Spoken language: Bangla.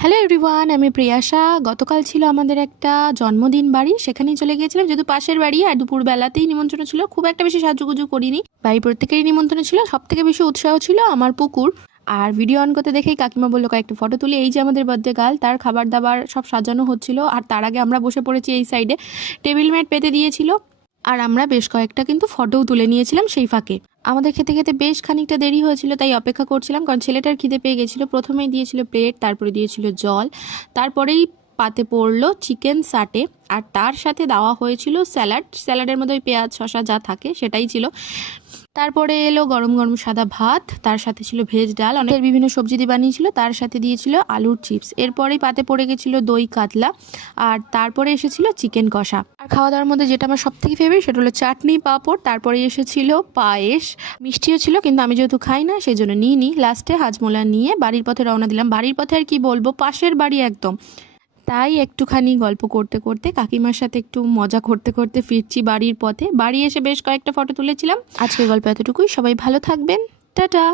হ্যালো এভরিওয়ান, আমি প্রিয়াশা। গতকাল ছিল আমাদের একটা জন্মদিন বাড়ি, সেখানেই চলে গিয়েছিলাম। যেহেতু পাশের বাড়ি আর দুপুরবেলাতেই নিমন্ত্রণ ছিল, খুব একটা বেশি সাজুগুজু করিনি। বাড়ির প্রত্যেকেরই নিমন্ত্রণ ছিল। সব থেকে বেশি উৎসাহ ছিল আমার পুকুর। আর ভিডিও অন করতে দেখেই কাকিমা বললো কয়েকটা ফটো তুলে। এই যে আমাদের বার্থডে গার্ল, তার খাবার দাবার সব সাজানো হচ্ছিল। আর তার আগে আমরা বসে পড়েছি এই সাইডে, টেবিল ম্যাট পেতে দিয়েছিল। আর আমরা বেশ কয়েকটা কিন্তু ফটোও তুলে নিয়েছিলাম সেই ফাঁকে। আমাদের খেতে খেতে বেশ খানিকটা দেরি হয়েছিল, তাই অপেক্ষা করছিলাম, কারণ ছেলেটার খিদে পেয়ে গেছিলো। প্রথমেই দিয়েছিল প্লেট, তারপরে দিয়েছিল জল, তারপরেই পাতে পড়লো চিকেন সাটে, আর তার সাথে দেওয়া হয়েছিল স্যালাড। স্যালাডের মধ্যে ওই পেঁয়াজ শসা যা থাকে সেটাই ছিল। তারপরে এলো গরম গরম সাদা ভাত, তার সাথে ছিল ভেজ ডাল, অনেক বিভিন্ন সবজি দিয়ে বানিয়েছিল, তার সাথে দিয়েছিল আলুর চিপস। এরপরেই পাতে পড়ে গেছিলো দই কাতলা, আর তারপরে এসেছিল চিকেন কষা। আর খাওয়া দাওয়ার মধ্যে যেটা আমার সব থেকে ফেভারিট সেটা হলো চাটনি পাঁপড়। তারপরে এসেছিল পায়েস, মিষ্টিও ছিল, কিন্তু আমি যেহেতু খাই না সেই জন্য নিইনি। লাস্টে হাজমোলা নিয়ে বাড়ির পথে রওনা দিলাম। বাড়ির পথে আর কি বলবো, পাশের বাড়ি একদম। তাই একটুখানি গল্প করতে করতে, কাকিমার সাথে একটু মজা করতে করতে ফিরছি বাড়ির পথে। বাড়ি এসে বেশ কয়েকটা ফটো তুলেছিলাম। আজকের গল্প এতটুকুই। সবাই ভালো থাকবেন, টাটা।